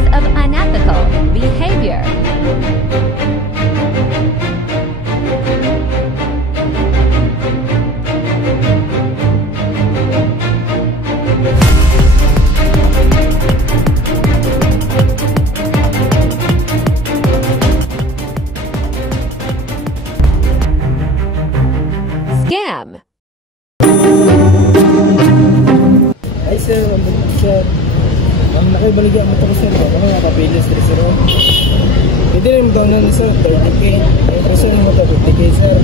because of unethical behavior. Scam. Ay sir, sir. Ang nakibaligyan mo ito ko sir. Ano nga papilis sir sir? Hindi rin mo daw na sir, 30k. Yung presyo mo ito, 50k sir.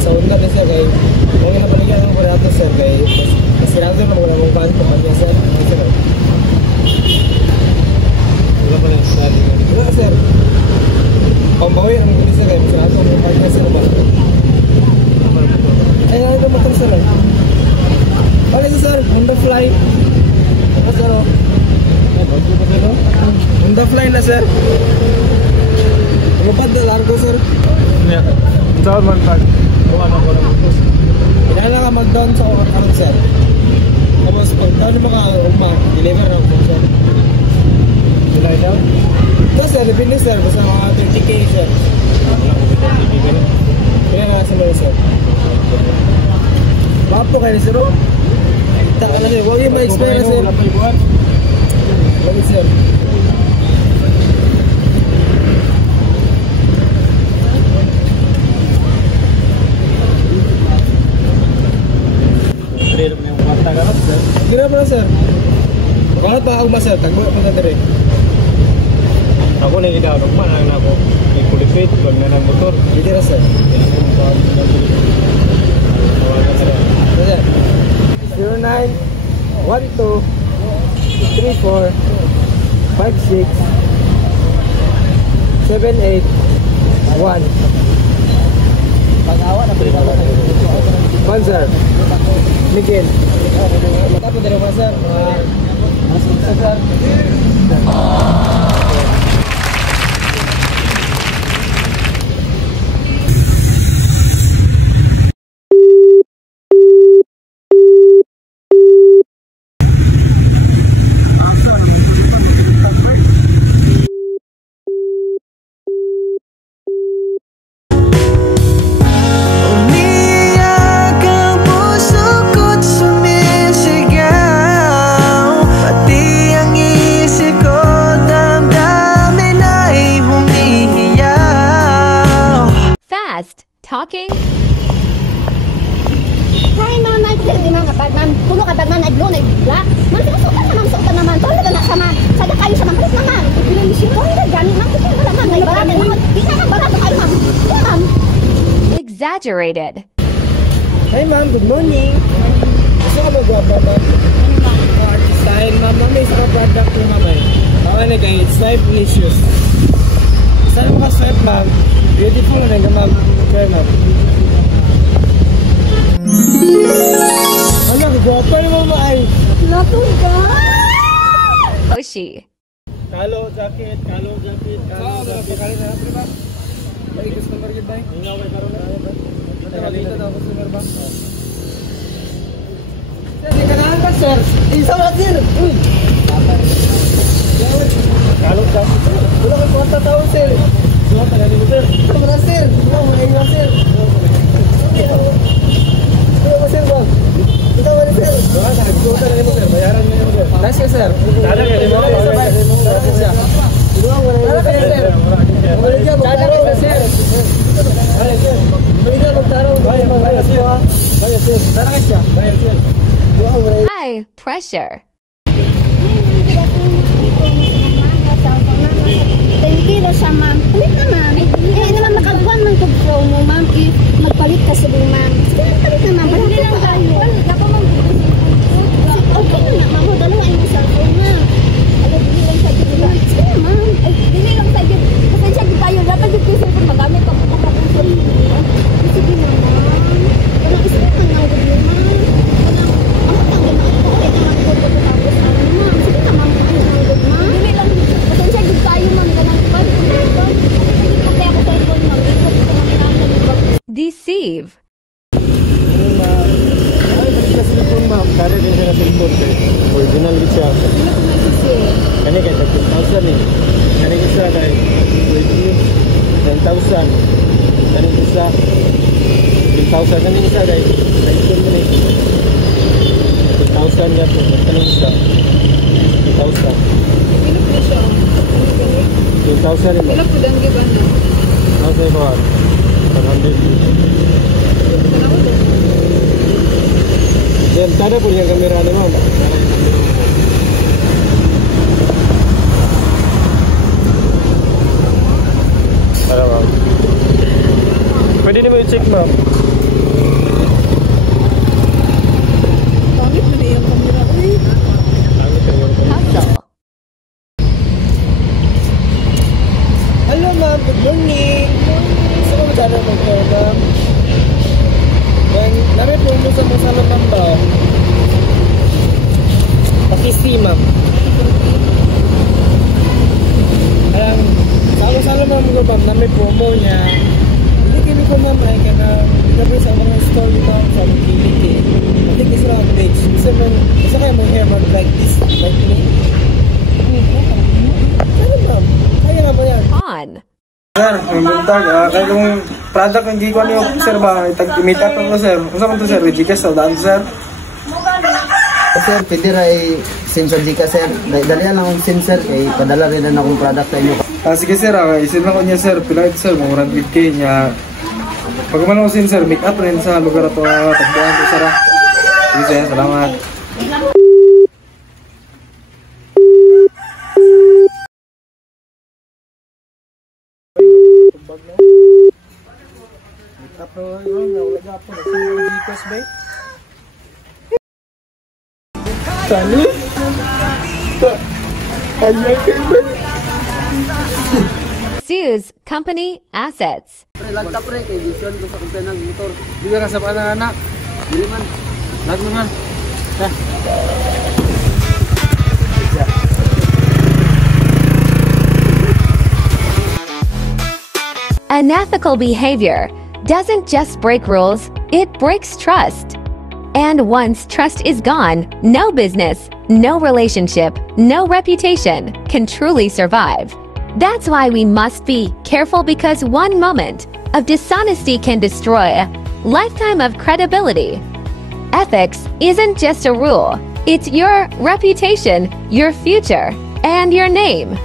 Sa una na sir, kaya yung nabaligyan mo pala ito sir, kaya masirado mo wala mong bahan pa kanya sir. Wala pala yung sali. Wala sir. Pambawi ang gulis sir, kaya masirado mo kanya sir. Ay, ano ito motor sir? Ano ito sir? Honda Fly. Ano sir? Honda Fly na sir. Lumapad na largo sir. Yeah. Saan man tag? Ano ko lang. Kailangan ka mag-down sa karang sir. Tapos pag down mo ka deliver na ako sir. Tulay down? Ito sir, depende sir. Basta mga 30k sir. Wala ko 30k ganun. Kaya nga sila sir. Wapo kayo sir o? Taka na sir, huwag yung ma-expire sir. Bakit sir? Hirap na yung kwarta ka sir? Hirap na sir. Bakit pa ako sir? Tagbo ako na dire. Ako na yung idawag man lang ako. May kulipit, huwag na ng motor. Hindi na sir. Sir, 09 12 34 56 78 1. Pag-awa na man sir. Miguel. Tapos din naman sir. Sir. Talking. Hi ma'am, ay sir di mga pagman. Kuno ka pagman ay blue na black. Man suka naman. Tolo na sama. Sada kayo sa mga naman. Bilang siya ko ira gani man kasi wala man ngay barato naman. Di na barato kayo ma'am. Yeah, ma'am. Exaggerated. Hi ma'am, good morning. Gusto ka magwapa ma'am? Artist style ma'am. May isa ka product ko ma'am eh. Okay na guys, swipe issues. Saan mo ka swipe ma'am? Beautiful na nga ma'am. Okay ma'am. Ano, gwapo naman mo ay. Natuga. Oshi. Kalo jacket. Kalo jacket. Kalo jacket ba? May customer gid ba? Nga may karon na ba? Nalita na ako customer ba? Sir, di ka naan ka sir. Isa na sir. Kalo jacket. Wala ka kwarta tao sir. Wala ka galing sir. Wala sir. Wala sir. Sir, bang. Ito ba sir? Wala na, nagsuota na mo sir. Bayaran niyo mo sir. Nice sir. Dala ka din mo. Dala siya. Dua mo na sir. Wala ka magtaro sir. Wala sir. Wala ka magtaro. Wala sir. Wala sir. Dala ka siya. Wala sir. High pressure. Tentira siya ma'am. Palit na ma'am. Eh naman makagwan man kog promo ma'am. Magpalit ka sa ma'am. Palit na ma'am. Palit lang tayo. Ako ma'am. Okay na ma'am. Dalawa yung cellphone ma'am. Alam, dili lang tayo. Sige ma'am. Ay, dili lang tayo. Pasensya din tayo. Dapat yung cellphone magamit pag makapagpapag. Sige na ma'am. Walang isip man lang. Ma'am. Ang tanggal na. Okay na ma'am. 1,000 eh. Kaning isa kay 10,000. Kaning isa 10,000. Kaning isa kay 10,000 nga po. Kaning isa 10,000. 10,000 rin mo. Ilang po dang giba na? Ano sa'yo ba? 100. Yan, kada po yung kamera ni ma'am. Para ma'am. Pwede naman i-check ma'am. Pangit mo na yung camera. Uy! Hustle. Hello ma'am, good morning. Gusto ko magkano mag-program? Then, nari-promo sa mga salon ma'am ba? Pakisi ma'am. Alam, sa salon ma'am ko ma'am, na may promo niya. Hindi kini ko ma'am ay ka na gabi sa mga store dito sa Kilik eh. I think it's around page. Isa kayo may hair ma'am like this, like me. Ano ma'am? Kaya nga ba yan? On. Sir, may buntag. Kaya kung product ang giko niyo, sir ba, meet up ko sir. Kung saan to sir, with Gcash sa daan sir. Sir, pwede rin sensor di ka sir. Dalihan lang akong sensor kay padala rin na akong product sa inyo. Sige sir, isin lang ko niya sir. Pila ito sir, mga 100k niya. Pag man ako sir, make up rin sa lugar ito. Tagbuhan ko sir. Sige sir, salamat. Sue's company assets. Lagta pre, kay vision ko sa kumpiyan ng motor. Di ka nasa anak. Dili man. Lag mo man. Unethical behavior doesn't just break rules, it breaks trust. And once trust is gone, no business, no relationship, no reputation can truly survive. That's why we must be careful, because one moment of dishonesty can destroy a lifetime of credibility. Ethics isn't just a rule, it's your reputation, your future, and your name.